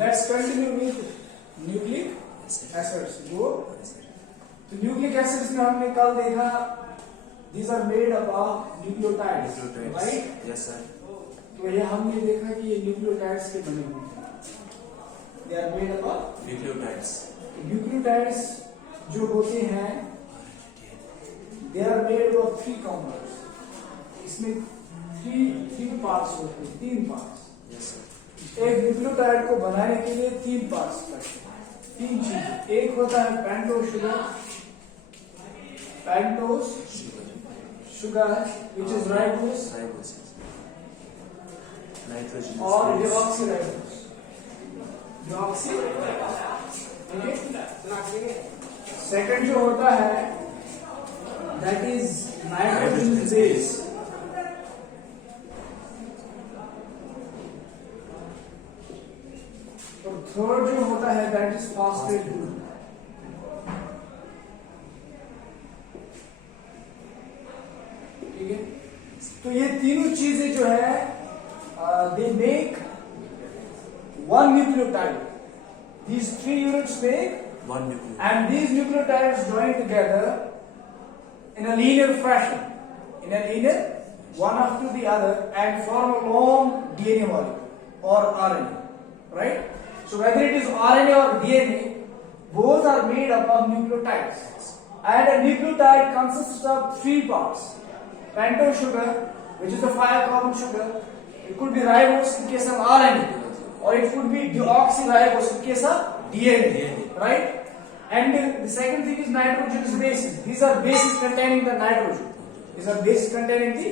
Let's continue with nucleic acids. जो तो nucleic acids में हमने कल देखा these are made up of nucleotides, right? Yes sir. तो ये हमने देखा कि ये न्यूक्लियोटाइड्स के बने हुए हैं. They are made up of Nucleotides. Nucleotides जो होते हैं they are made of 3 compounds. इसमें 3 पार्ट्स होते हैं, 3 पार्ट्स. Yes sir. एक न्यूक्लियोटाइड को बनाने के लिए 3 पार्ट्स लगते हैं, 3 चीजें. एक होता है pentose sugar which is ribose Ribose. Nitrogen. और deoxyribose. सेकंड जो होता है that is nitrogen base. और थर्ड जो होता है that is phosphate group. ठीक है. तो ये तीनों चीजें जो है they make one nucleotide. These 3 units make One nucleotide. and these nucleotides join together in a linear fashion, one after the other, and form a long DNA molecule or RNA, right? So whether it is RNA or DNA, both are made up of nucleotides, and a nucleotide consists of 3 parts: pentose sugar, which is the 5-carbon sugar; it could be ribose in case of RNA, or it could be deoxyribose in case of DNA, right? And the second thing is nitrogenous bases. These are bases containing the nitrogen. These are bases containing the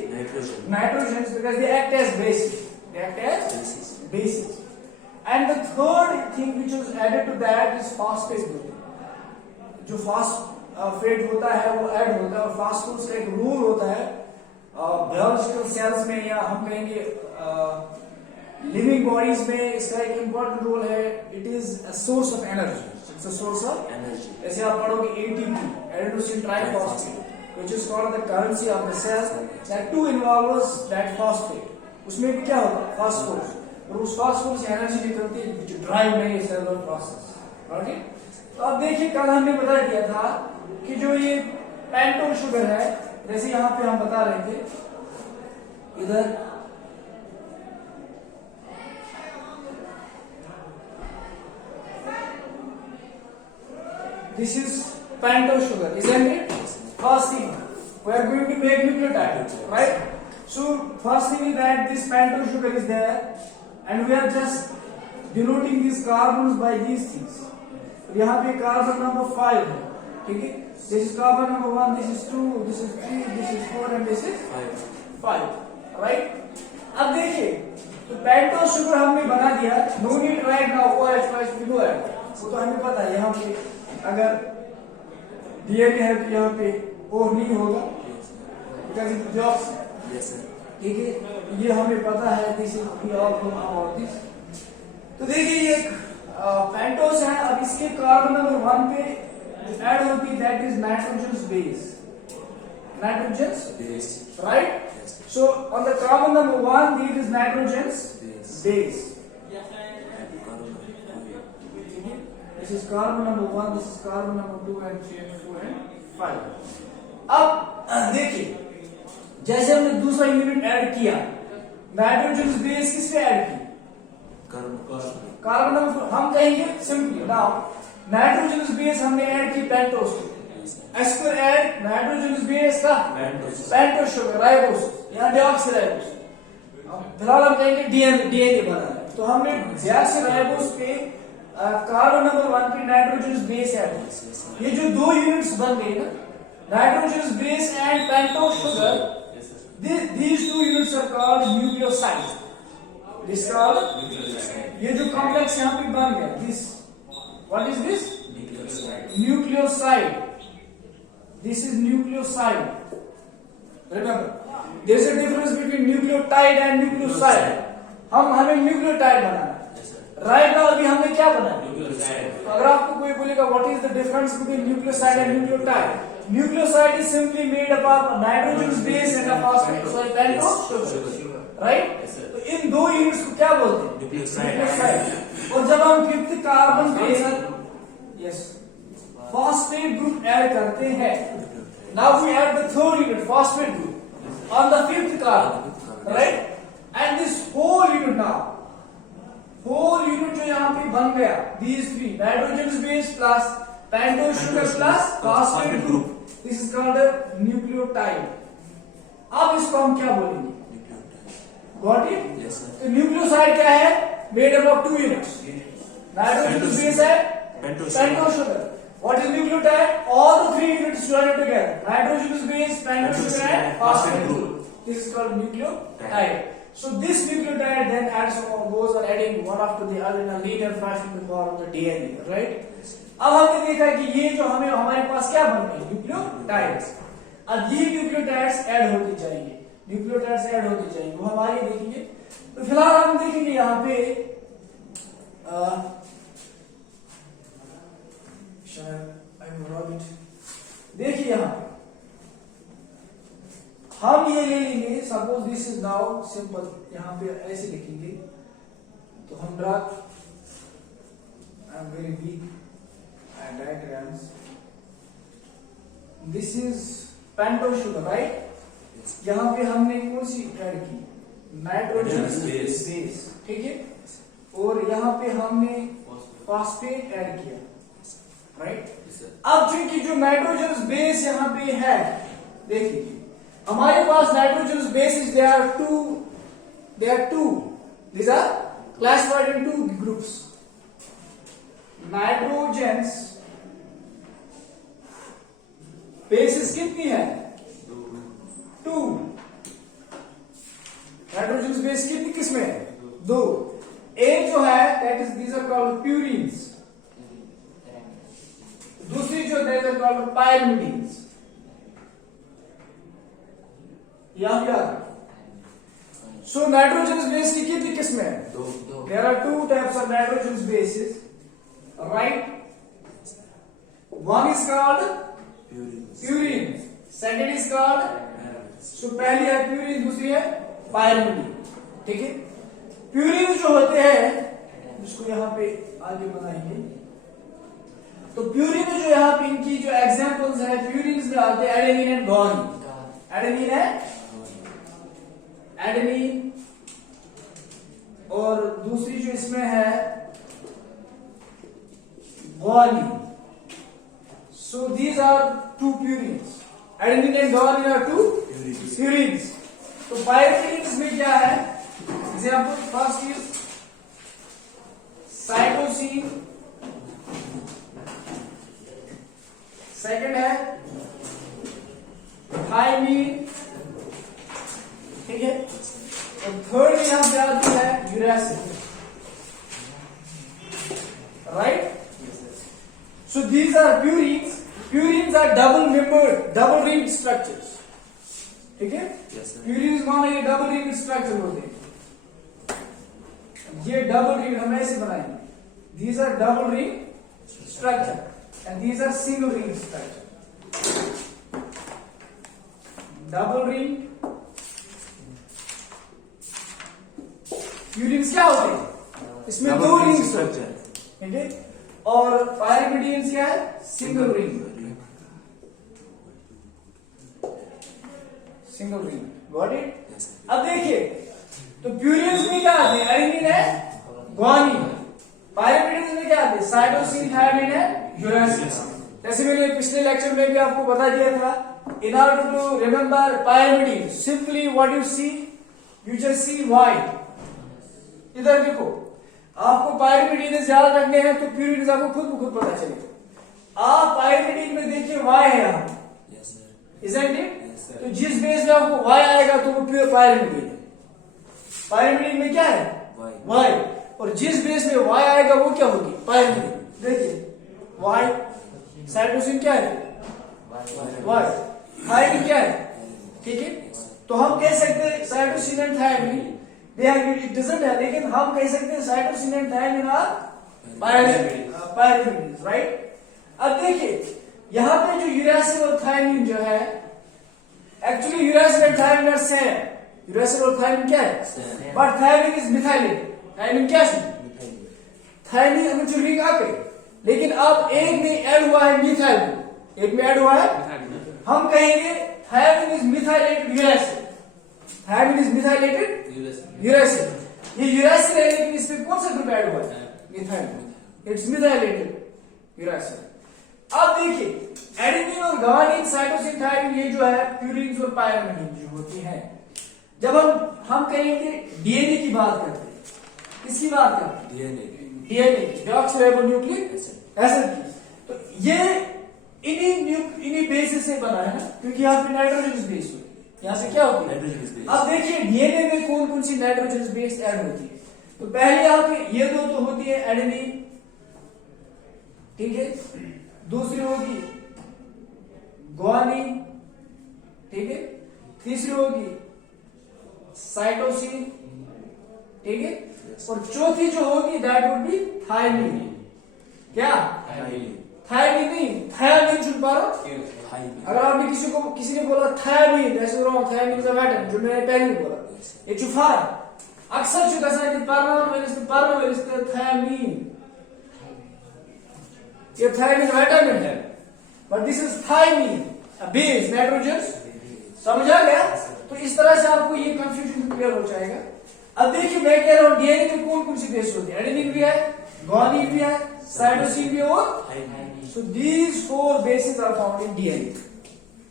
nitrogens because they act as bases. They act as bases. And the third thing which was added to that is phosphate group. जो phosphate होता है वो add होता है, और phosphorus का एक rule होता है बायोलॉजिकल सेल्स में, या हम कहेंगे लिविंग बॉडीज में इसका एक इम्पोर्टेंट रोल है. It is a source of energy. It's a source of Energy. जैसे आप पढ़ोगे ATP, adenosine triphosphate, which is called the currency of the cell. That too involves that phosphate. उसमें भी क्या होता है? फास्फोरस. और उस फास्फोरस से एनर्जी निकलती है जो ड्राइव में सेलुलर प्रोसेस. ओके. तो अब देखिए कल हमने बता दिया था कि जो ये पेंटोस शुगर है, जैसे यहाँ पे हम बता रहे थे इधर this is pentose sugar, isn't it? First thing, we are going to make nucleotide, right? So first thing is that this pentose sugar is there, and we are just denoting these carbons by these things. तो यहाँ पे carbon number 5 है, ठीक है? This is carbon number 1, this is 2, this is 3, this is 4, and this is 5, right? अब देखिए, तो pentose sugar हमने बना दिया. No need right now OH below it. वो तो हमें पता है. यहाँ पे अगर डीएनए है तो यहाँ पे O नहीं होगा because it is. Yes sir. ठीक है, ये हमें पता है. This is we all know about this. तो देखिए ये एक पेंटोस है. अब इसके कार्बन नंबर 1 पे ऐड होती है that is nitrogen base. Nitrogen Base. Right. Yes. So on the carbon number 1 this is nitrogen Base. Base. And carbon number 2. This is carbon number 1, this is carbon number 2 and 3 and 4 and 5. अब देखिए जैसे हमने दूसरा unit add किया, nitrogen base किस पे add की? Carbon number. हम कहेंगे सिंपली नाउ नाइट्रोजन बेस हमने ऐड की पेंटोस पे. एस पर ऐड नाइट्रोजन बेस का पेंटोस शुगर राइबोस या डिऑक्सीराइबोस. फिलहाल हम कहेंगे डीएनए बना है. तो हमने डिऑक्सीराइबोस पे कार्बन नंबर 1 पे नाइट्रोजन बेस ऐड. ये जो 2 यूनिट्स बन गए ना, nitrogen base and pentose sugar, these 2 units are called nucleosides. This called ये जो कॉम्प्लेक्स यहाँ पे बन गया, this what is this? Nucleoside. This is nucleoside. Remember, there is a difference between nucleotide and nucleoside. हमें nucleotide बनाना है. Right now अभी हमने क्या बनाया? तो अगर आपको कोई बोलेगा what is the difference between nucleoside and nucleotide? Nucleoside is simply made up of nitrogen base and a phosphate, so pentose sugar. Right. Yes, sir. तो इन दो यूनिट्स को क्या बोलते हैं? न्यूक्लियोसाइड। न्यूक्लियोसाइड। और जब हम fifth carbon base yes phosphate group add करते हैं, now we add the third unit phosphate group on the fifth carbon, right. And this whole unit now, whole unit जो यहाँ पे बन गया, these three nitrogen base plus pentose sugar plus phosphate group, this is called a nucleotide. अब इसको हम क्या बोलेंगे? Got it? Yes, sir. तो न्यूक्लियोसाइड क्या है? Made up of two units, nitrogen base है Pentose pentose sugar. What is nucleotide? All the three units joined together, nitrogen base, pentose sugar and phosphate group, this is called nucleotide. So this nucleotide then adds on, goes on adding one after the other in a linear fashion to form the DNA, right? अब हमने देखा कि ये जो हमें हमारे पास क्या बन गए? न्यूक्लियोटाइड्स। अब ये न्यूक्लियोटाइड्स ऐड होते जाएंगे, न्यूक्लियोटाइड्स ऐड होते जाएंगे, वो हमारे देखेंगे। तो फिलहाल हम देखेंगे यहाँ पे देखिए यहाँ पे हम ये ले लेंगे, suppose this is now simple, यहाँ पे ऐसे लिखेंगे तो हम draw, I am very weak at diagrams. This is pentose sugar, right. यहाँ पे हमने कौन सी ऐड की? नाइट्रोजन बेस, ठीक है। और यहाँ पे हमने फॉस्फेट ऐड किया, राइट। अब चूंकि जो नाइट्रोजन बेस यहाँ पे है, देखिए हमारे पास nitrogen bases there are two, these are classified in two groups, nitrogen bases कितनी है? 2। नाइट्रोजन बेस कितनी किस्में है? 2। एक जो है that is these are called purines, दूसरी जो that are called pyrimidines, या क्या? सो नाइट्रोजन बेस की कितनी किस्में हैं? 2। There are 2 types of nitrogen bases, right. One is called purine, second is called, so पहली है प्यूरिन, दूसरी है पायरिमिडीन, ठीक है। प्यूरिन जो होते हैं, जिसको यहाँ पे आगे बनाएंगे, तो प्यूरिन में जो यहाँ पे इनकी जो एग्जांपल्स है, प्यूरिन में आते हैं एडेनिन एंड गुआनिन। एडेनिन है एडेनिन, और दूसरी जो इसमें है guanine. So these are two purines, adenine and guanine are two purines. तो पायरिमिडीन्स में क्या है? Example first is cytosine, second है थायमीन, ठीक है। और थर्ड यहां पे आती है uracil, right. So these are purines. Purines are double membered, double ring structures, ठीक है। प्यूरिन्स माने ये डबल रिंग स्ट्रक्चर होते हैं, ये डबल रिंग हम ऐसे बनाएंगे, these are double ring structure and these are single ring structure. Double ring purines क्या होते हैं? इसमें दो रिंग स्ट्रक्चर, ठीक है। और पायरिमिडीन्स क्या है? Single ring, single ring, got it. अब देखिए, तो प्यूरिन्स में क्या आते हैं? एडेनिन है, गुआनिन। पायरिमिडीन्स में क्या आते हैं? साइटोसिन, थायमीन है, यूरासिल। जैसे मैंने पिछले लेक्चर में भी आपको बता दिया था, in order to remember pyrimidine, simply what you see, you just see Y. इधर देखो, आपको पायरिमिडीन याद रखने हैं तो प्यूरिन आपको खुद पता चलेगा। आप पायरिमिडीन में देखिए Y है यहाँ, isn't it? तो जिस बेस में आपको Y आएगा तो वो प्योर पायरिमिडीन है। पायरिमिडीन में क्या है? Y। और जिस बेस में Y आएगा वो क्या होगी? पायरिमिडीन। देखिए Y, साइटोसिन क्या है? Y। थायमीन क्या है? ठीक है। तो हम कह सकते हैं cytosine and thymine it doesn't है, लेकिन हम कह सकते हैं cytosine and thymine are pyrimidine, right. अब देखिए यहां पे जो यूरासिल और थायमीन जो है, actually uracil and thymine are same, uracil और थायमिन क्या है? Same. But thymine is methylated. Thymine क्या है? थायमिन हम जो रिंग आ गई, लेकिन अब एक में ऐड हुआ है मिथाइल, एक में ऐड हुआ है, हम कहेंगे thymine is methylated uracil. Thymine is methylated uracil. ये यूरासिल है, लेकिन इसमें कौन सा ग्रुप ऐड हुआ है? मिथाइल. It's methylated uracil. अब देखिए एडेनिन और गुआनिन, साइटोसिन, थायमिन, ये जो है प्यूरिन्स और पायरिमिडीन जो होती है. जब हम कहेंगे डीएनए की बात करते हैं, किसकी बात करते हैं? डीएनए की, डीऑक्सीराइबोन्यूक्लिक एसिड की. तो ये इन्हीं बेसिस से बना है ना, क्योंकि यहाँ पे नाइट्रोजन बेस होती है. यहाँ से क्या होती है? अब देखिए डीएनए में कौन कौन सी नाइट्रोजन बेस ऐड होती है. तो पहले यहाँ पे ये दो तो होती है एडेनिन, ठीक है. दूसरी होगी गुआनिन, ठीक है. तीसरी होगी साइटोसिन, ठीक है. और चौथी जो होगी दैट वुड बी थायमिन. क्या? थायमिन नहीं, थायमिन सुन पा रहा. अगर आपने किसी ने बोला थायमिन, ऐसे wrong. Thymine is a vitamin, जो मैंने पहले बोला. ये चुफार अक्सर जो कैसा है कि पार्नो थायमिन, ये थायमिन विटामिन है, but this is thymine base nitrogen. समझ आ गया? तो इस तरह से आपको ये कंफ्यूजन क्लियर हो जाएगा. अब देखिए मैं कह रहा हूं डीएनए में कौन कौन सी बेस होती है? एडेनिन भी है, गुआनिन भी है, साइटोसिन भी और so these four bases are found in DNA.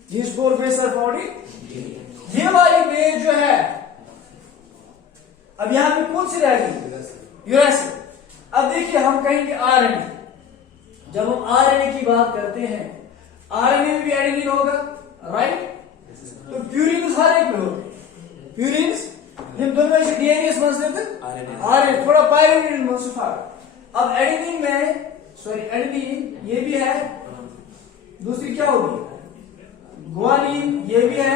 These four base are found in. ये वाली बेस जो है, अब यहां पे कौन सी रहेगी? यूरासिल. अब देखिए हम कहेंगे आरएनए. जब हम आरएनए की बात करते हैं, आरएनए में भी एडेनिन होगा, राइट. तो प्यूरिन्स हर एक में होते हैं. प्यूरिन्स इन दोनों में से डीएनए समझते थे, आरएनए थोड़ा पायरिमिडीन में से फर्क. अब एडेनिन में, सॉरी एडेनिन ये भी है, दूसरी क्या होगी? गुआनिन ये भी है,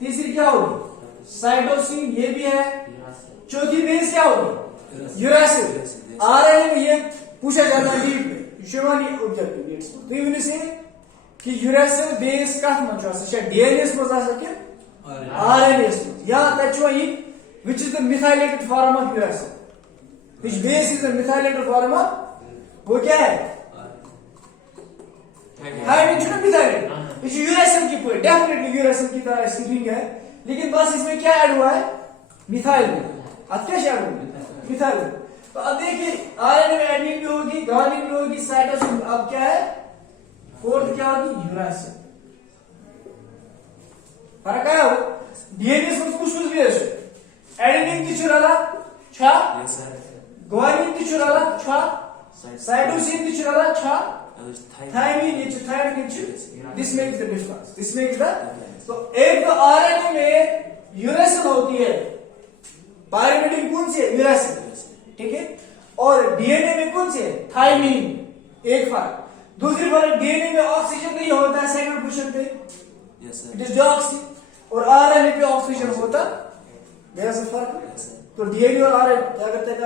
तीसरी क्या होगी? साइटोसिन ये भी है, चौथी बेस क्या होगी? यूरासिल. आरएनए में ये पूछा जाता है नीट में, शिवानी ऑब्जेक्टिव नीट्स. तो ये से कि यूरासिल बेस कथ मन छ डीएनए मज आ आरएनए या which is the methylated form of urasil, which base is the methylated form of, वो क्या है? थायमिन जो मिथाइलेटेड, इस यूरासिल की पूरी डेफिनेटली यूरासिल की तरह इसकी रिंग है, लेकिन बस इसमें क्या ऐड हुआ है? मिथाइल. अब क्या ऐड हुआ? मिथाइल. तो अब देखिए आरएनए में एडेनिन भी होगी, गुआनिन भी होगी, साइटोसिन. अब क्या है? फोर्थ क्या होगी? यूरासिल. फरक आया हो? डीएनए में कुछ भी है. एडेनिन की चुराला छा, गुआनिन की चुराला छा, साइटोसिन की चुराला छा, थायमिन ये thymine this makes the difference. This makes the. तो एक तो आरएनए में यूरासिल होती है, पायरिमिडीन कौन सी है? यूरासिल, ठीक है. और डीएनए में कौन सी है? थायमिन. एक फर्क. दूसरी बात, डीएनए में ऑक्सीजन नहीं होता है सेकंड पोजीशन पे, इट इज डीऑक्सी. और आरएनए पे ऑक्सीजन होता, मेरा से फर्क. तो डीएनए और आरएनए क्या करते हैं?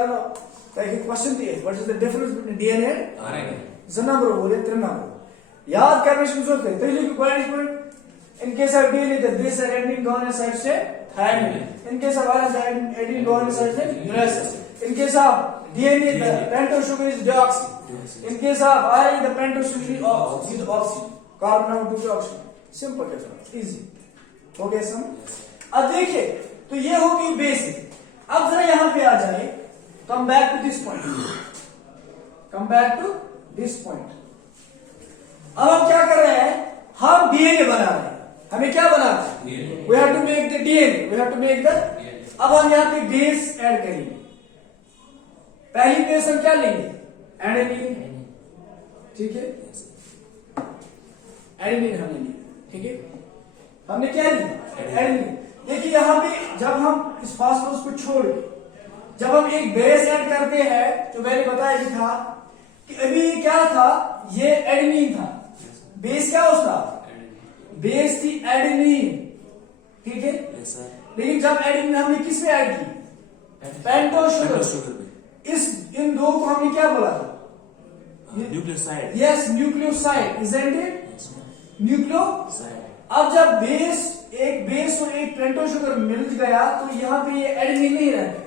क्वेश्चन थी, what is the difference between DNA and RNA? Number बोले 3 नंबर याद करने की जरूरत है. पहले की point, in case of DNA the base are adenine, guanine, side से thymine. In case of RNA the adenine, guanine, side से uracil. In case of DNA the pentose sugar is deoxy. In case of RNA the pentose sugar is oxy. Carbon number 2 oxygen. Simple difference, easy. हो गया समझ? अब देखिए तो ये होगी basic. अब जरा यहां पे आ जाए, come back to this point. Come back to this point. अब हम क्या कर रहे हैं? हम डीएनए बना रहे हैं. हमें क्या बनाना है? We have to make the DNA, we have to make the. अब हम यहां पे बेस ऐड करेंगे. पहली बेस हम क्या लेंगे? एडेनिन, ठीक है. एडेनिन हमने लिया, ठीक है. हमने क्या लिया? एडेनिन. देखिए यहां पे जब हम इस फास्फोरस को छोड़ के जब हम एक बेस ऐड करते हैं, तो मैंने बताया भी था कि अभी क्या था? ये एडेनिन था. बेस क्या उसका? बेस थी एडेनिन, ठीक है. लेकिन जब एडेनिन हमने किस में ऐड की? Pentose sugar. इन दो को हमने क्या बोला था? Nucleoside. Yes, nucleoside. Isn't it? Nucleoside. अब जब बेस एक बेस और एक पेंटोस शुगर मिल गया तो यहाँ पे ये एडेनिन नहीं रहता,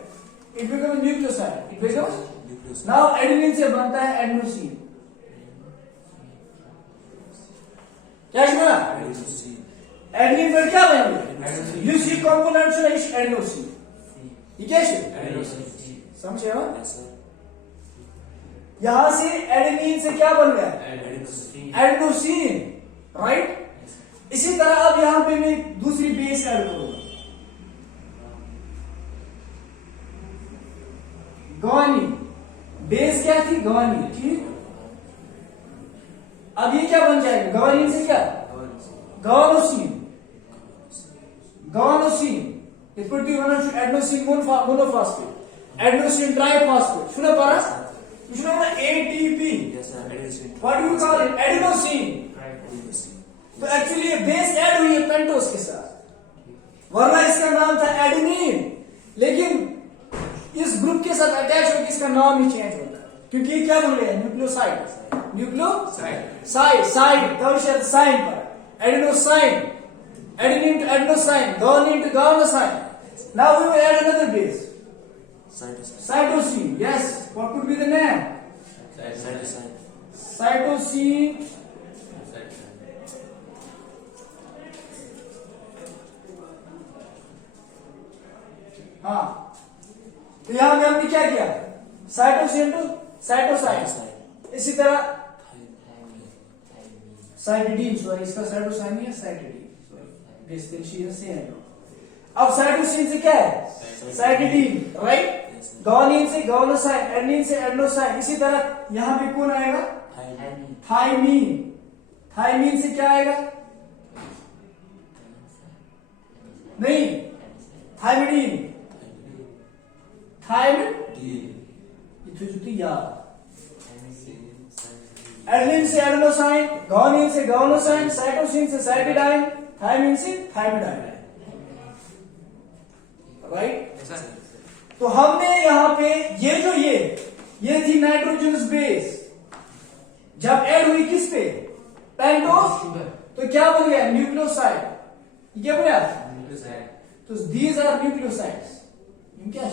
it become nucleoside, it becomes nucleus now adenine से बनता है एडेनोसिन। क्या सुना? एडेनोसिन एडेनिन पर क्या बनेगा? You see components is adenosine, ये क्या है? एडेनोसिन समझे हो? यस सर यहां से एडेनिन से क्या बन गया? Adenosine adenosine, right? इसी तरह अब यहां पे मैं दूसरी बेस ऐड करूंगा, ग्वानिन। बेस क्या थी? ग्वानिन, ठीक। अब ये क्या बन जाएगा? ग्वानिन से क्या? Guanosine, guanosine. It put you on adenosine monophosphate, adenosine triphosphate. सुना पड़ा? You should know ATP. Yes sir adenosine What do you call it? Adenosine. Adenosine तो एक्चुअली ये बेस ऐड हुई है पेंटोस के साथ, वरना इसका नाम था एडेनिन, लेकिन इस ग्रुप के साथ अटैच होकर इसका नाम ही चेंज होता है, क्योंकि ये क्या बन गया? न्यूक्लियोसाइड, न्यूक्लियोसाइड, साइड भविष्य साइन पर adenosine, adenine to adenosine, guanine to guanosine. Now we will add another base, cytosine cytosine. Yes, what could be the name? Cytosine Cytosine. हाँ, तो यहां में हमने क्या किया? Cytosine to cytosine. इसी तरह साइटिडीन, सॉरी इसका साइटोसाइन नहीं है, साइटिडीन, सॉरी। अब साइटोसिन से क्या है? Cytidine, right? ग्वानिन से ग्वानोसाइन, एडेनिन से एडेनोसाइन। इसी तरह यहां पे कौन आएगा? थाइमीन। थाइमीन से क्या आएगा? नहीं, थाइमिडीन, थाइमिडीन, एडेनिन से एडेनोसाइन, ग्वानिन से ग्वानोसाइन, साइटोसिन से साइटिडाइन, थाइमिन से थाइमिडाइन, राइट? तो हमने यहां पे ये थी नाइट्रोजनस बेस, जब ऐड हुई किस पे? पेंटोस, तो क्या बन गया? न्यूक्लियोसाइड। ये क्या बन गया? तो दीज आर न्यूक्लियोसाइड्स, क्या?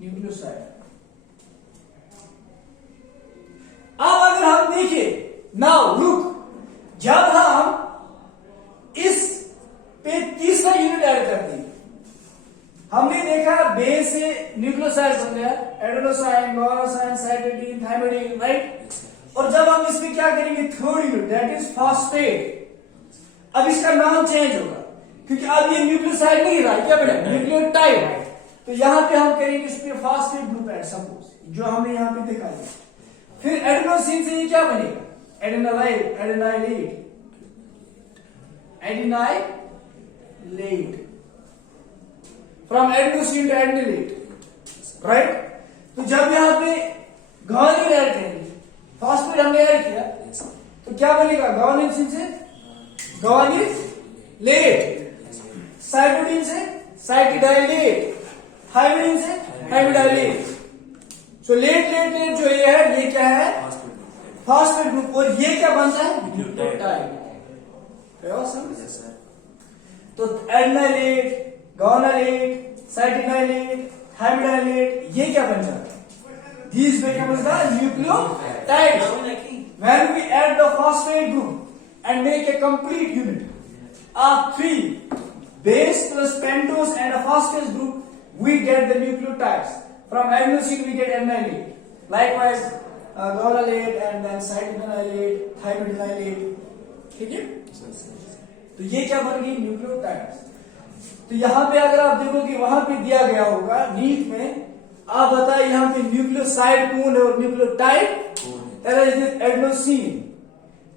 न्यूक्लियोसाइड। अब अगर हम देखें, नाउ लुक, जब हम इस पे तीसरा यूनिट ऐड करते हैं, हमने देखा बेस से न्यूक्लियोसाइड बन गया, adenosine, guanosine, cytidine, thymidine, right? और जब हम इसमें क्या करेंगे? Third unit, that is phosphate. अब इसका नाम चेंज होगा, क्योंकि अब ये न्यूक्लियोसाइड नहीं रहा, क्या बना? न्यूक्लियोटाइड। तो यहां पे हम करेंगे इस पे फॉस्फेट ग्रुप ऐड, सपोज, जो हमने यहां पे देखा है। फिर एडेनोसिन से ये क्या बनेगा? एडेनाइलेट, एडेनाइलेट, एडेनाइलेट, फ्रॉम एडेनोसिन टू एडेनाइलेट, राइट? तो जब यहां पे ग्वानिन ऐड करेंगे, फॉस्फेट हमने ऐड किया, तो क्या बनेगा? ग्वानिन से ग्वानिलेट, साइटोडीन से साइटिडाइलेट, थाइमिडीन से thymidylate. So let let let जो ये है, ये क्या है? Phosphate group. और ये क्या बनता है? न्यूक्लियोटाइड। तो एडेनाइलेट, ग्वानाइलेट, साइटिडाइलेट, थाइमिडाइलेट, ये क्या बन जाता है? These becomes the nucleotides. When we add the phosphate group and make a complete unit of 3 base plus pentose and a phosphate group, we get the nucleotides. From adenosine we get adenylate. Likewise, guanylate and then cytidinylate, thymidinylate. ठीक है? तो ये क्या बन गई? Nucleotides. तो यहां पे अगर आप देखोगे, वहां पे दिया गया होगा नीट में, आप बताए यहां पे न्यूक्लियोसाइड कौन है और nucleotide? Adenosine.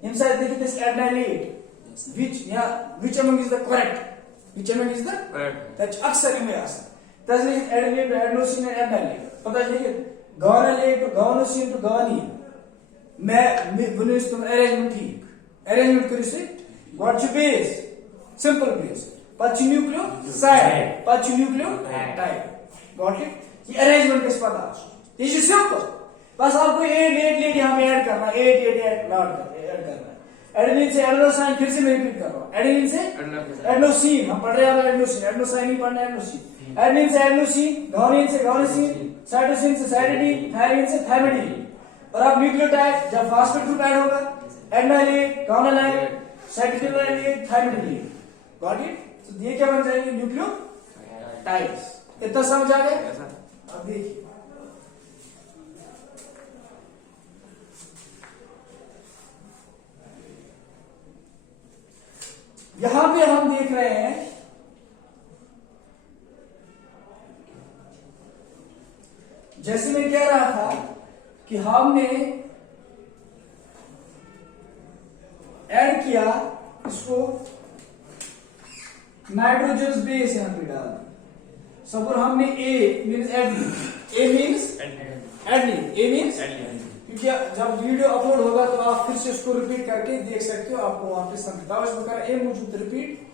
Inside this adenylate. Which among is the correct? Which among is the correct? That's अक्सर में आता है। That's like adenylate, adenosine and adenylate. पता चलिए guanylate to guanosine to guanine. मैं बुनिश तुम arrangement ठीक, arrangement करो इसे। What's your base? Simple base. पच्ची nucleoside, पच्ची nucleotide. Got it? ये arrangement किस पता? This is simple. बस आपको 8 8 8 यहाँ पे ऐड करना है, 8 8 8 ऐड करना है। एडेनिन से एडेनोसाइन, फिर से मैं रिपीट कर रहा हूँ, एडेनिन से एडेनोसिन, हम पढ़ रहे हैं एडेनोसिन, एडेनोसाइन नहीं पढ़ना, एडेनोसिन। एडेनिन से एडेनोसिन, गुआनिन से गुआनिसिन, साइटोसिन से साइटोसिन, थायमिन से थायमिन। और अब न्यूक्लियोटाइड जब फॉस्फेट ग्रुप ऐड होगा, एडेनाइलेट, गुआनिलाइट, साइटोसिन, थायमिन। Got it? तो ये क्या बन जाएंगे? न्यूक्लियोटाइड्स। इतना समझ आ गया? अब देखिए यहां पे हम देख रहे हैं जैसे मैं कह रहा था कि हमने ऐड किया इसको नाइट्रोजन बेस यहां पे डाल दी। सपोज हमने ए मीन्स एडलिन, ए मीन्स एडलिन, ए मीन्स क्योंकि जब वीडियो अपलोड होगा तो आप फिर से उसको रिपीट करके देख सकते हो, आपको वहां पे समझता है ए मुझे रिपीट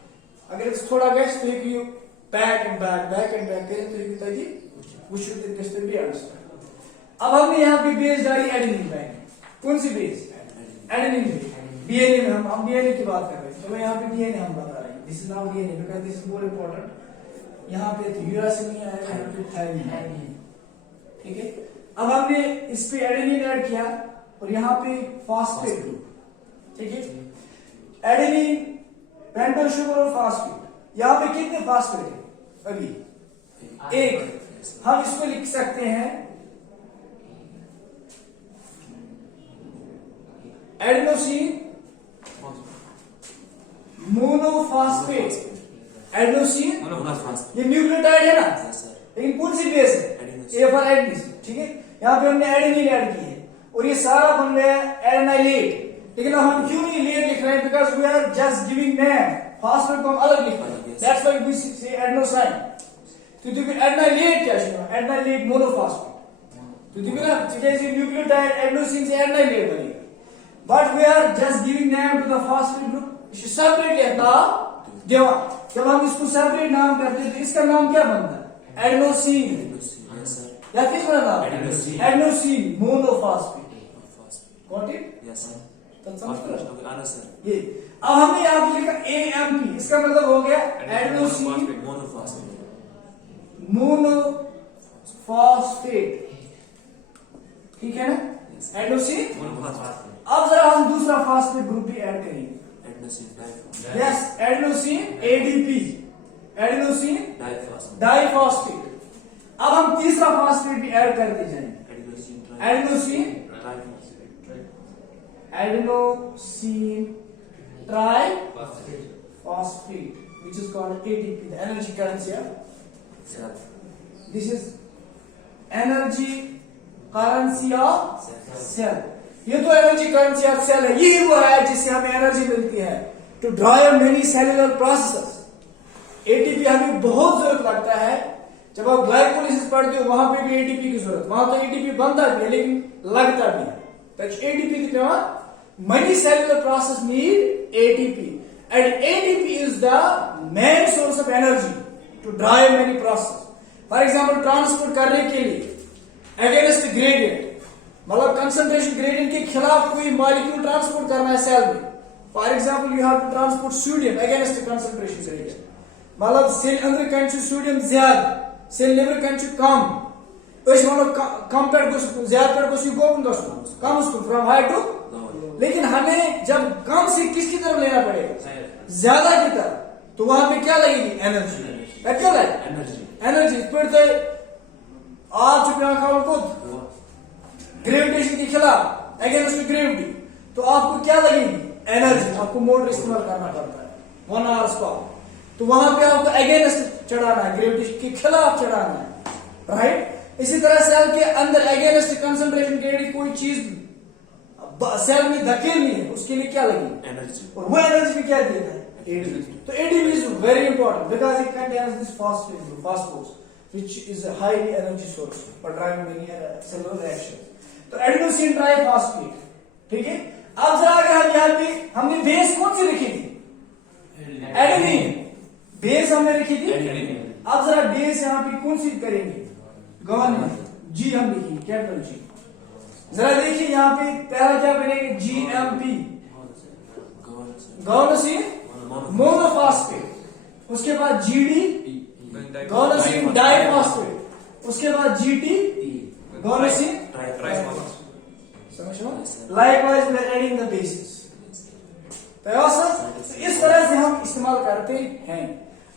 अगर थोड़ा गैस तो यू बैक एंड बैक करें तो ताकि which should be understood. अब हमने यहाँ पे बेस डाली एडेनिन बैंक। कौन सी बेस? Adenine base. डीएनए में हम डीएनए की बात कर रहे हैं, चलो यहाँ पे डीएनए हम बता रहे हैं। This is now DNA because this is more important. यहाँ पे तो यूरासिल नहीं आएगा, यहाँ पे थायमिन। ठीक है, अब हमने इस पे एडेनिन ऐड किया और यहाँ पे फॉस्फेट ग्रुप। ठीक है, एडेनिन, पेंटोस शुगर और फॉस्फेट। यहाँ पे कितने फॉस्फेट है? अभी एक। हम इसको लिख सकते हैं एडेनोसिन मोनोफॉस्फेट। एडेनोसिन ये न्यूक्लियोटाइड है ना, लेकिन कौन सी बेस है? A for adenine. ठीक है, यहां पे हमने एडेनिन ऐड की है और ये सारा बन गया एडेनाइलेट। लेकिन अब हम क्यों नहीं लेट लिख रहे हैं? Because we are just giving name, phosphate को हम अलग लिख रहे हैं। That's why we say adenosine. तो देखो एडेनाइलेट क्या है? Adenylate monophosphate. तो देखो ना जैसे न्यूक्लियोटाइड एडेनोसिन से एडेनाइलेट बनेगा, but we are just giving name to the phosphate group. Separate लेता देवा, जब हम इसको सेपरेट नाम करते हैं तो इसका नाम क्या बनता है? एडेनोसिन या किस नाम? Adenosine monophosphate. Got it? Yes sir. तो समझ आना सर। ये अब हमने यहाँ पे लिखा AMP, इसका मतलब हो गया एडेनोसिन मोनोफॉस्फेट। ठीक है ना, एडेनोसिन। अब जरा हम दूसरा फॉस्फेट ग्रुप भी ऐड करेंगे। Yes, adenosine ADP, adenosine diphosphate. अब हम तीसरा फॉस्फेट भी ऐड करते जाएंगे, adenosine triphosphate, which is called ATP, the energy currency of this is energy currency of cell। ये तो एनर्जी करेंसी ऑफ सेल है, यही वो है जिससे हमें एनर्जी मिलती है to drive many cellular processes. ATP हमें बहुत जरूरत लगता है जब आप ग्लाइकोलाइसिस पढ़ते हो, वहां पे भी एटीपी की जरूरत, वहां तो एटीपी बनता भी है लेकिन लगता भी है। एटीपी की many cellular process need ATP and ATP is the main source of energy to drive many processes। For example, transport करने के लिए अगेंस्ट ग्रेडियंट, मतलब कंसंट्रेशन ग्रेडियंट के खिलाफ कोई मॉलिक्यूल ट्रांसपोर्ट करना है सेल में। For example you have to transport sodium against concentration gradient, मतलब सेल अंदर कंचु सोडियम ज्यादा, सेल लेवल कंचु कम, तो मतलब कम पेड़ को ज्यादा पेड़ को गोपन दोस्तों कम उसको फ्रॉम हाई टू। लेकिन हमें जब कम से किसकी तरफ लेना पड़ेगा? ज्यादा की तरफ, तो वहां पे क्या लगेगी? एनर्जी। क्या लगेगी? एनर्जी। फिर तो आज चुपना खाओ खुद ग्रेविटेशन के खिलाफ अगेंस्ट ग्रेविटी, तो आपको क्या लगेगी? एनर्जी। आपको मोटर इस्तेमाल करना पड़ता है 1 आवर्स का, तो वहां पे आपको अगेंस्ट चढ़ाना है, ग्रेविटेशन के खिलाफ चढ़ाना है, राइट। इसी तरह सेल के अंदर अगेंस्ट कंसंट्रेशन ग्रेडियंट कोई चीज सेल में धकेलनी है, उसके लिए क्या लगेगी? एनर्जी। और वो एनर्जी भी क्या देता है? एटीपी। तो ATP is very important because it contains this phosphate group, phosphorus, which is a high energy source for driving many cellular reactions। तो एडेनोसिन ट्राइफॉस्फेट। ठीक है, अब जरा अगर हम यहाँ पे हमने बेस कौन सी लिखी थी? एडेनिन। बेस हमने लिखी थी। अब जरा बेस यहाँ पे कौन सी करेंगे? गवर्नमेंट जी हम लिखेंगे, कैपिटल जी। जरा देखिए यहाँ पे पहला क्या बनेगा? GMP, गॉनोसिन मोनोफॉस्फेट, उसके बाद जीडी गॉनोसिन डाइफॉस्फेट, उसके बाद जीटी गॉनोसिन समझो। Likewise we are adding the bases. तो सर इस तरह से हम इस्तेमाल करते हैं।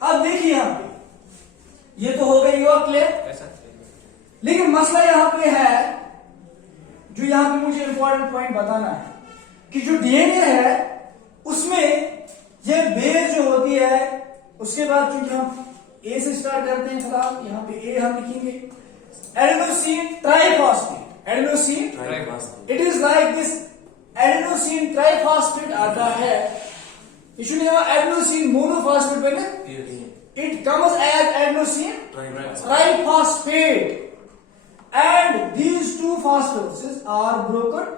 अब देखिए यहां पे ये तो हो गई योर क्लियर, लेकिन मसला यहां पे है जो यहां पे मुझे इंपॉर्टेंट पॉइंट बताना है कि जो डीएनए है उसमें ये बेस जो होती है, उसके बाद चूंकि हम ए से स्टार्ट करते हैं, फिलहाल यहां पे ए हम लिखेंगे adenosine triphosphate. Adenosine it is like this, adenosine triphosphate आता है, इसलिए एडेनोसिन मोनोफॉस्फेट बने, it comes as adenosine triphosphate, and these two phosphorus are broken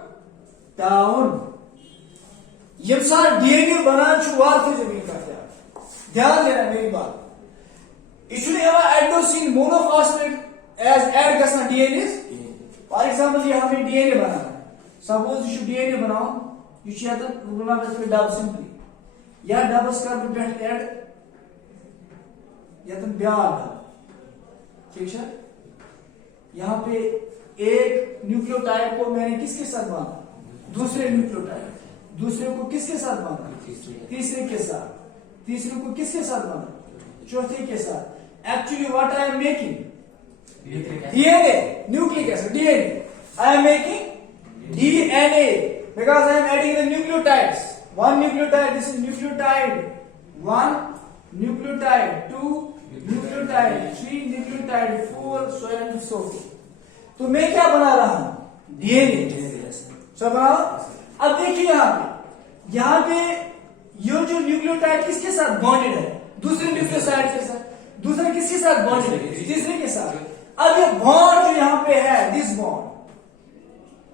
down. ये सारा डीएनए बना शुरुआत से जमीन का ध्यान देना मेरी बात। इसलिए एडेनोसिन मोनोफॉस्फेट एज ऐड करना डीएनए। फॉर एग्जांपल ये हमें डीएनए बनाना है, सपोज यह डीएनए बनाओ, यह डबल सिंपली या डबल कर पे ऐड या तुम ब्याह, ठीक है। यहां पे एक न्यूक्लियोटाइड को मैंने किसके साथ बांधा, दूसरे न्यूक्लियोटाइड, दूसरे को किसके साथ बांधा, तीसरे के साथ, तीसरे को किसके साथ बांधा, चौथे के साथ। Actually what I am making DNA, nucleic acid DNA, I am making DNA because I am adding the nucleotides. One nucleotide, this is nucleotide 1, nucleotide 2, nucleotide 3, nucleotide 4, so and so forth। तो मैं क्या बना रहा हूं, DNA सब बना। अब देखिए यहां पे ये जो न्यूक्लियोटाइड किसके साथ बॉन्डेड है, दूसरे न्यूक्लियोसाइड के साथ, दूसरे किसके साथ बॉन्डेड है, तीसरे के साथ। अब ये बॉन्ड जो यहां पे है, this bond,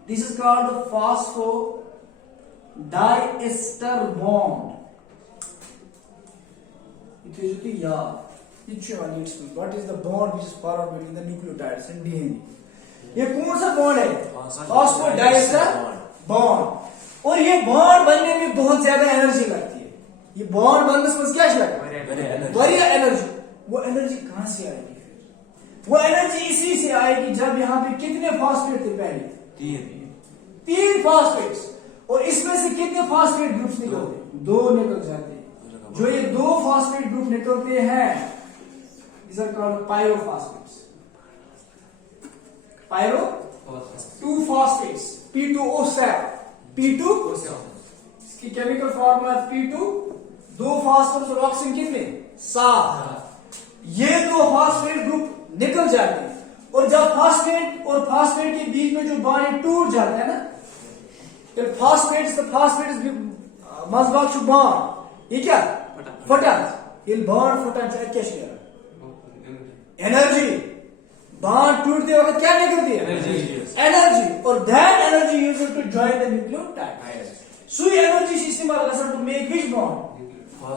this is called phospho diester bond. What is the bond which is formed between the nucleotides and DNA? ये कौन सा बॉन्ड है, फॉस्फोडाइएस्टर बॉन्ड। और ये बॉन्ड बनने में बहुत ज्यादा एनर्जी लगती है। ये बॉन्ड बनने में क्या लगता है, एनर्जी। वो एनर्जी कहां से आएगी फिर, वो एनर्जी इसी से आएगी जब यहाँ पे कितने फॉस्फेट थे पहले, 3 फॉस्फेट्स, और इसमें से कितने फॉस्फेट ग्रुप्स निकलते, 2 निकल जाते हैं। जो ये 2 फॉस्फेट ग्रुप निकलते हैं, these are called pyrophosphates. Pyro 2 phosphates, P2O7, P2 इसकी केमिकल फॉर्मूला P2, 2 फॉस्फेट्स और ऑक्सीजन कितने 7। ये 2 फॉस्फेट ग्रुप निकल जाते हैं, और जब फॉस्फेट और फॉस्फेट के बीच में जो बॉन्ड टूट जाता है ना, तो फॉस्फेट्स मजबाक छु बॉन्ड, ये क्या फटा, ये बॉन्ड फटा क्या शेयर एनर्जी, बॉन्ड टूटते वक्त क्या निकलती है, एनर्जी, और that energy used to join the nucleotide. So ये एनर्जी इस्तेमाल कर to make which bond,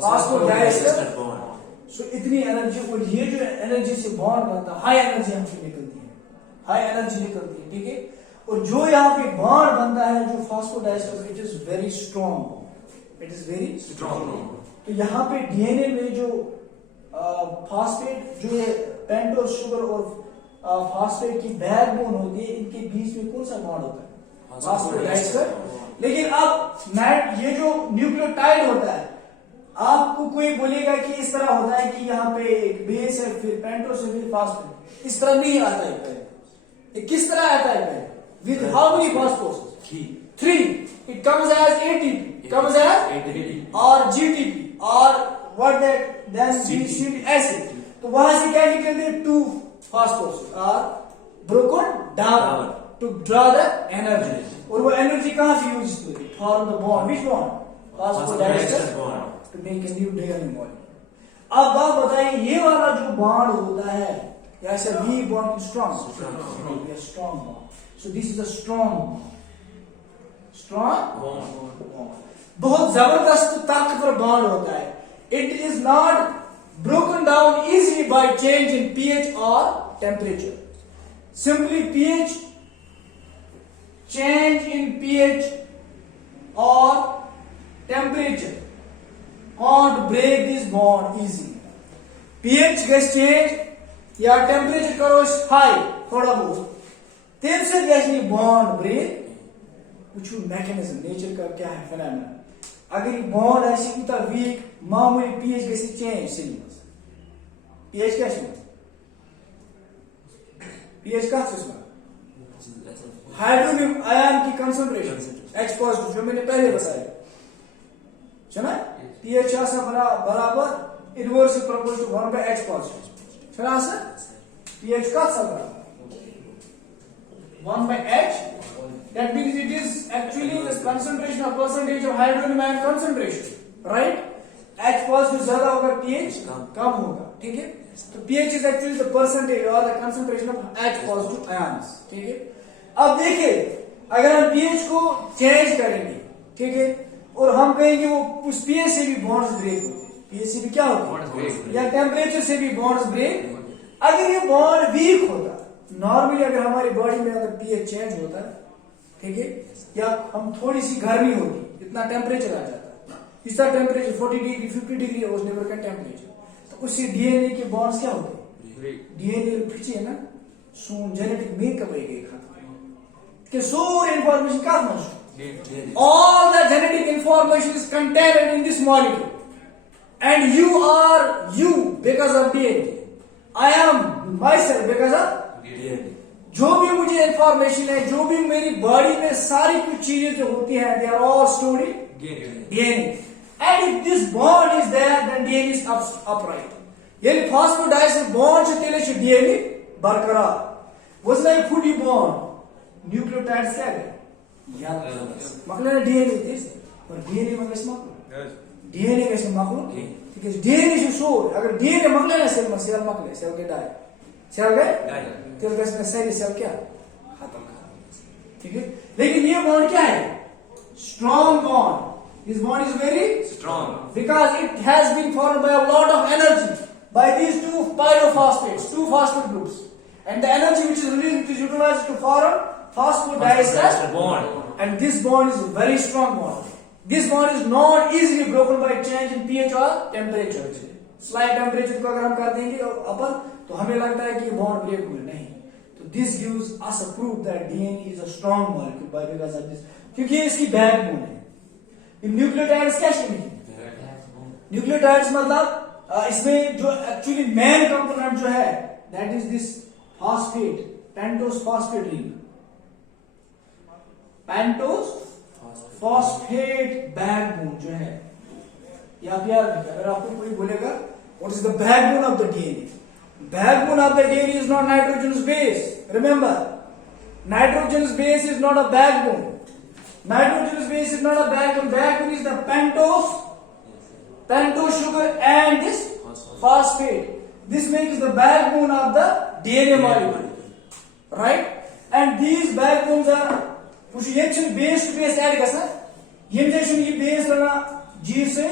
phosphodiester bond. So इतनी एनर्जी, और ये जो एनर्जी से बॉन्ड बनता है, हाई एनर्जी हमसे निकलती है, हाई एनर्जी निकलती है, ठीक है। और जो यहाँ पे बॉन्ड बनता है जो phosphodiester, it is very strong, it is very strong. तो यहाँ पे डीएनए में जो फॉस्फेट जो है, पेंटोस शुगर और फॉस्फेट की बैकबोन होती है, इनके बीच में कौन सा बॉन्ड होता है, फॉस्फोडाइएस्टर। लेकिन अब ये जो न्यूक्लियोटाइड होता है, आपको कोई बोलेगा कि इस तरह होता है कि यहाँ पे एक बेस है, फिर पेंटोस है, फिर फॉस्फेट, इस तरह नहीं आता है पहले। ये किस तरह आता है पहले, with how many phosphorus, 3, it comes as ATP, comes as or GTP or what that then CTP acid। तो वहां से क्या निकलते हैं, 2 phosphorus are broken down to draw the energy, और वो एनर्जी कहां से यूज होती है, form the bond, which bond, phosphodiester bond, to make a new DNA molecule. अब आप बताइए ये वाला जो बॉन्ड होता है, ऐसे बी bond strong, strong bond. So this is a strong bond, बहुत जबरदस्त ताकतवर बॉन्ड होता है। It is not broken down easily by change in pH or temperature. Simply change in pH or temperature can't break this bond easily. pH gets change या temperature करो high थोड़ा बहुत तम से गई बॉन्ड ब्रेक वो मैकेनिज्म नेचर का क्या है फिनोमेना अगर यह बॉन्ड आसी यूता वीक मामूली pH गई चेंज सिल pH क्या pH का हाइड्रोनियम आयन की कंसंट्रेशन H पॉजिटिव जो मैंने पहले बताया चला pH बराबर inverse proportional to 1 by H positive चला सर pH का चल रहा 1 by H that means it is actually the concentration or percentage of hydrogen ion concentration right H positive ज्यादा होगा pH कम होगा ठीक है तो pH is actually the percentage or the concentration of H positive ions ठीक है अब देखिए अगर हम pH को चेंज करेंगे ठीक है और हम कहेंगे वो उस pH से भी बॉन्ड्स ब्रेक होते हैं pH से भी क्या होता है या टेम्परेचर से भी बॉन्ड्स ब्रेक अगर ये बॉन्ड वीक होता नॉर्मली अगर हमारी बॉडी में अगर pH चेंज होता ठीक है या हम थोड़ी सी गर्मी होती इतना टेम्परेचर आ जाता इसका टेम्परेचर 40 डिग्री 50 डिग्री है उस लेवल का टेम्परेचर तो उससे डीएनए के बॉन्ड्स क्या होते हैं डीएनए पीछे है ना सोन जेनेटिक मेकअप है खत्म के सोर इंफॉर्मेशन का all the genetic information is contained in this molecule and you are you because of DNA I am myself because of DNA जो भी मुझे इंफॉर्मेशन है जो भी मेरी बॉडी में सारी कुछ चीजें जो होती हैं they are all stored in DNA and if this bond is there then DNA is upright ये phosphodiesterase bond से तेरे से DNA बरकरार was like food bond nucleotides क्या है याद मकलना डीएनए दिस और डीएनए में कैसे मकलो डीएनए कैसे मकलो ठीक है डीएनए जो सोर अगर डीएनए मकलना सेल में सेल मकले सेल के डाई सेल गए तेल कैसे में सेल क्या खत्म ठीक है लेकिन ये बॉन्ड क्या है strong bond this bond is very strong because it has been formed by a lot of energy by these two pyrophosphates two phosphate groups and the energy which is released is utilized to form phosphodiesterase bond and this bond is a very strong bond this bond is not easily broken by change in pH or temperature slight temperature को अगर हम कर देंगे अपन तो हमें लगता है कि ये bond ब्रेक हुए नहीं तो this gives us a proof that DNA is a strong molecule by because of this क्योंकि ये इसकी बैकबोन है इन न्यूक्लियोटाइड्स क्या है न्यूक्लियोटाइड्स मतलब इसमें जो एक्चुअली मेन कंपोनेंट जो है that is this phosphate pentose phosphate ring pentose phosphate backbone जो है या फिर अगर आपको कोई बोलेगा what is the backbone of the DNA backbone of the DNA is not nitrogenous base remember nitrogenous base is not a backbone nitrogenous base is not a backbone backbone is the pentose sugar and this phosphate this makes the backbone of the DNA molecule right and these backbones are कुछ ये चीज base to base add करना ये जैसे ये base रहा G से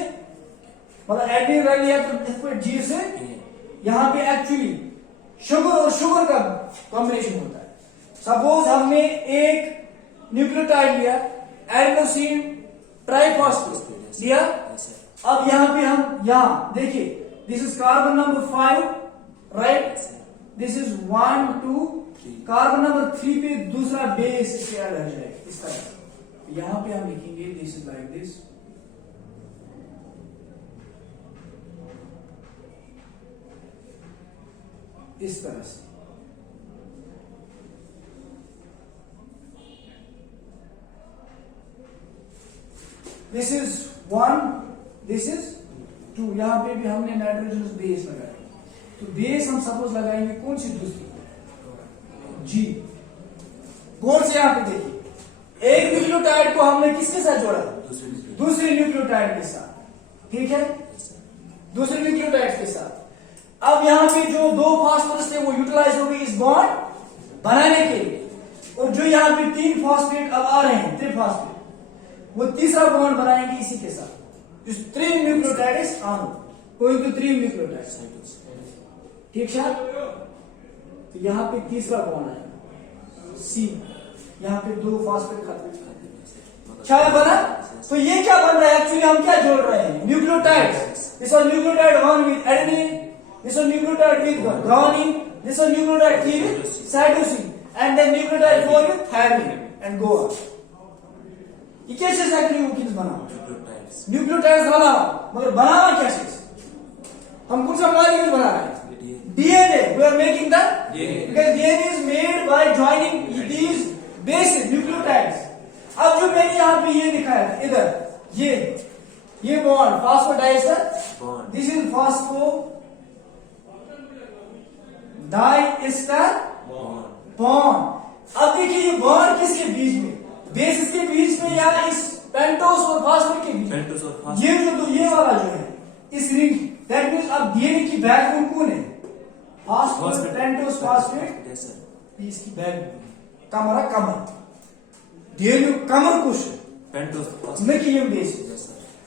मतलब एडिन रह लिया तो इस पर G से यहाँ पे एक्चुअली शुगर और शुगर का कॉम्बिनेशन होता है सपोज हमने एक न्यूक्लियोटाइड लिया एडेनोसिन ट्राइफॉस्फेट लिया अब यहाँ पे हम यहाँ देखिए this is carbon number 5 right this is 1 2 carbon number 3 पे दूसरा बेस इसके ऐड हो जाएगा इस तरह यहाँ पे हम लिखेंगे दिस इज लाइक दिस इस तरह से दिस इज 1 दिस इज 2 यहां पे भी हमने नाइट्रोजन बेस लगाया तो बेस हम सपोज लगाएंगे कौन सी दूसरी जी कौन से यहां पे देखिए एक न्यूक्लियोटाइड को हमने किसके साथ जोड़ा दूसरे न्यूक्लियोटाइड के साथ ठीक है दूसरे न्यूक्लियोटाइड के साथ अब यहां पे जो दो फास्फोरस थे वो यूटिलाइज हो गए इस बॉन्ड बनाने के लिए और जो यहां पे 3 फॉस्फेट अब आ रहे हैं त्रिफॉस्फेट वो तीसरा बॉन्ड बनाएंगे इसी के साथ Just 3 nucleotides on going to 3 nucleotides ठीक है तो यहां पे तीसरा बॉन्ड आएगा C यहां पे 2 फॉस्फेट खत्म छाया बना तो ये क्या बन रहा है एक्चुअली, हम क्या जोड़ रहे हैं, nucleotides. This was nucleotide 1 with adenine, this was nucleotide with guanine, this was nucleotide 3 with cytosine, and then nucleotide 4 with thymine, and go on. ये क्या चीज है न्यूक्लियोटाइड्स बना, न्यूक्लियोटाइड्स बना, मगर बनाना क्या चीज, हम कौन सा मॉलिक्यूल बना रहे हैं, DNA. We are making the DNA because DNA is made by joining these bases, nucleotides. अब जो मैंने यहाँ पे ये दिखाया था इधर, ये bond phosphodiester, this is phospho diester bond. अब देखिए ये बॉन्ड किसके बीच में, बेसिस के बीच में या इस पेंटोस और फास्फेट के बीच में, ये जो ये वाला जो है इस रिंग, दैट मींस अब डीएनए की बैकबोन कौन है, फास्फेट पेंटोस फास्फेट, इसकी बैकबोन कमर डीएनए कमर कुछ पेंटोस नहीं बेस।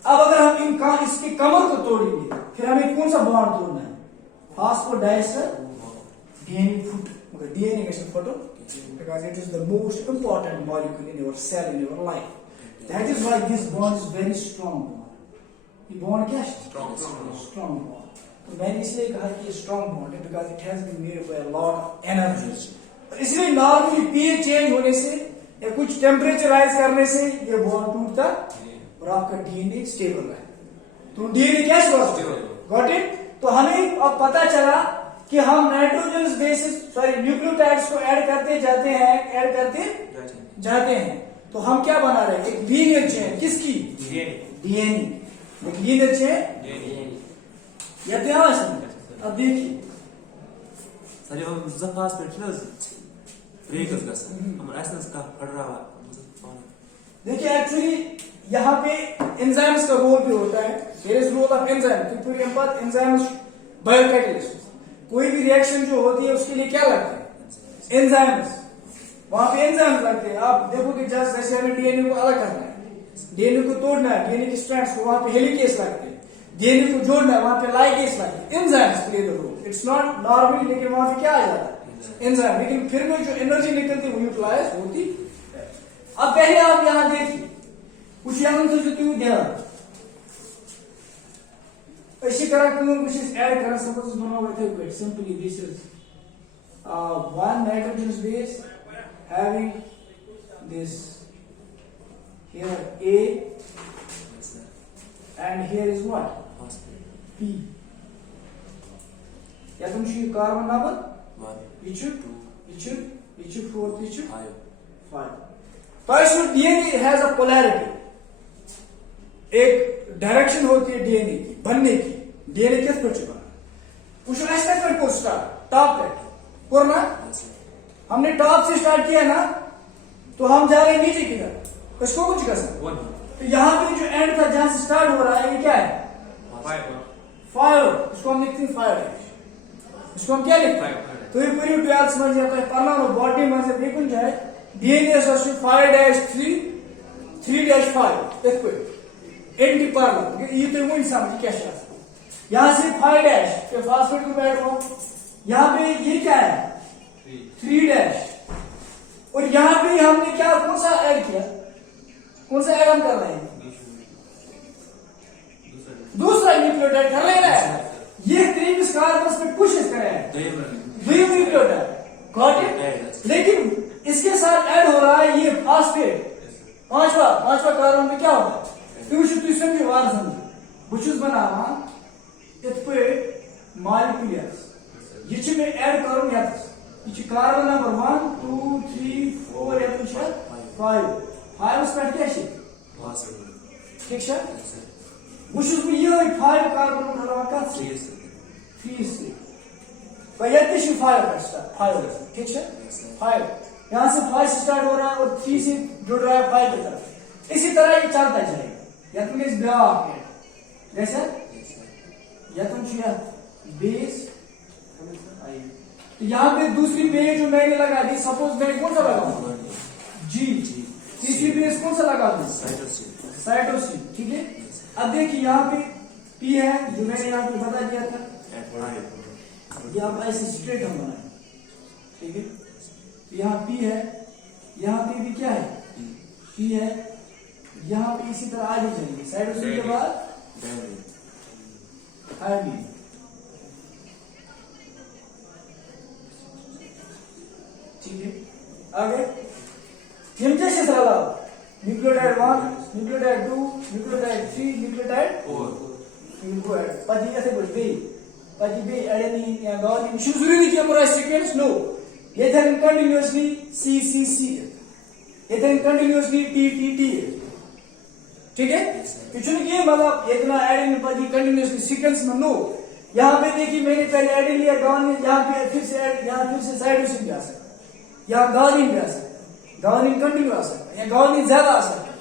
अब अगर हम इसके कमर को तोड़ेंगे फिर हमें कौन सा बॉन्ड तोड़ना है, फास्फोडाइस्टर डीएनए फुट, मगर डीएनए का photo because it is the most important molecule in your cell in your life. That is why this bond is very strong bond. ये bond क्या है, strong bond. तो मैंने इसलिए कहा कि strong bond है because it has been made by a lot of energy. इसलिए नॉर्मली pH चेंज होने से या कुछ टेम्परेचर राइज करने से ये बॉन्ड टूटता और आपका डीएनए स्टेबल है। तो डीएनए कैसे गॉट इट। तो हमें अब पता चला कि हम नाइट्रोजन बेसिस न्यूक्लियोटाइड्स को ऐड करते जाते हैं तो हम क्या बना रहे हैं, एक लीनियर चेन, किसकी, डीएनए, एक लीनियर चेन। या अब देखिए सर हम जफास पे ब्रेकर्स गसन हम एसेंस का पढ़ रहा है। देखिए एक्चुअली यहाँ पे एंजाइम्स का रोल भी होता है, there is role of enzyme. तो पूरी हम बात एंजाइम्स बायोकैटालिस्ट, कोई भी रिएक्शन जो होती है उसके लिए क्या लगता है, एंजाइम्स, वहां पे एंजाइम्स लगते हैं। आप देखोगे जैसे हमें डीएनए को अलग करना है, डीएनए को तोड़ना है, डीएनए के स्ट्रैंड्स को, वहां पे हेलिकेस लगते हैं, डीएनए को जोड़ना है, वहां पे लाइगेस लगते हैं, enzymes play the role. It's not normally, लेकिन वहां पे क्या आ जाता है, एंजाइम, लेकिन फिर भी जो एनर्जी निकलती है वो यूटिलाइज होती है। अब पहले आप यहां देखिए कुछ यहाँ से जो क्यों दिया इसी तरह क्यों कुछ ऐड करना, सपोज बना हुआ था simply this is one nitrogen base having this here A and here is what, P. या तुम she carbon number 1 each 4 each 5. First DNA has a polarity, एक डायरेक्शन होती है डीएनए की बनने की। डीएनए किस पर बना, कुछ एस्पेक्ट को स्टार्ट टॉप पे करना, हमने टॉप से स्टार्ट किया ना तो हम जा रहे हैं नीचे की तरफ, इसको कुछ कर सकते। तो यहाँ पे जो एंड था जहां से स्टार्ट हो रहा है ये क्या है, फायर, इसको हम लिखते हैं फायर, इसको हम क्या लिखते हैं। तो ये पूरी 12 समझ जाता है पढ़ना और बॉडी में से देखूं जाए डीएनए 5-3-5 देखो एंटी पार्लर ये तो वही समझ क्या शायद यहां से 5' के फास्फेट को बैठ रहा हूं, यहां पे ये क्या है 3' और यहां पे हमने क्या कौन सा ऐड किया, कौन सा ऐड हम कर रहे हैं, दूसरा न्यूक्लियोटाइड कर ले रहा है। ये 3 कार्बन पे कुछ कर रहा है, द्वितीय न्यूक्लियोटाइड गॉट इट, लेकिन इसके साथ ऐड हो रहा है ये फास्फेट, पांचवा कार्बन पे क्या होता है समझे वार समझे बुचुस बनावा इत पे मॉलिक्यूल्स ये च में ऐड करूं या ये कार्बन नंबर 1 2 3 4 या तो 5 पे क्या है ठीक है बुचुस में ये 5 कार्बन उठावा का 3 से पहले से 5 ठीक है 5 यहां से 5 से स्टार्ट हो रहा है और 3 से जुड़ रहा है 5 की तरफ, इसी तरह ये चलता जाएगा। या तुम इस ब्लॉक जैसे या तुम बेस, तो यहाँ पे दूसरी बेस जो मैंने लगा दी, सपोज मैंने कौन सा लगा जी, तीसरी बेस कौन सा लगा दी साइटोसिन, ठीक है। अब देखिए यहाँ पे पी है जो मैंने यहाँ पे बता दिया था, ये आप ऐसे स्ट्रेट हम बनाए, ठीक है। यहाँ पी है, यहाँ पे भी क्या है पी है, यहाँ पे इसी तरह आगे चलिए, साइटोसिन के बाद थायमीन। ठीक है, आगे यम क्या क्षेत्र आला? Nucleotide 1, nucleotide 2, nucleotide 3, nucleotide 4। पति ऐसे बोलते हैं, पति बे एडेनिन या गुआनिन शू जरूरी क्या मेरा सीक्वेंस? नो, ये था कंटिन्यूअसली C C C, ये था कंटिन्यूअसली T T T। ठीक है, कुछ नहीं मतलब इतना एडेनिन पति कंटिन्यूअसली सीक्वेंस में। नो, यहाँ पे देखिए मैंने पहले एडेनिन लिया, गुआनिन, यहाँ पे फिर से साइटोसिन भी आ सकता है, यहाँ गुआनिन भी आ सकता है, गुआनिन कंटिन्यू आ सकता है, या गुआनिन ज्यादा आ सकता है,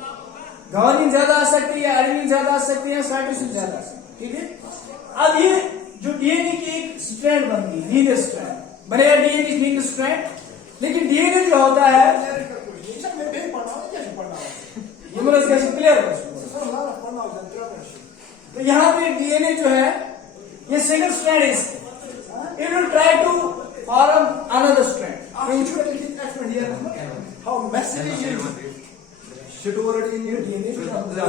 गुआनिन ज्यादा आ सकती है, एडेनिन ज्यादा आ सकती है, साइटोसिन ज्यादा आ सकती है। ठीक है, अब ये जो डीएनए की एक स्ट्रैंड बनती है, लीनियर स्ट्रैंड बनेगा, डीएनए की लीनियर स्ट्रैंड। लेकिन डीएनए जो होता है ये मतलब कैसे क्लियर है, तो यहाँ पे डीएनए जो है ये सिंगल स्ट्रैंड है, it will try to form another strand. How massively should already in your DNA?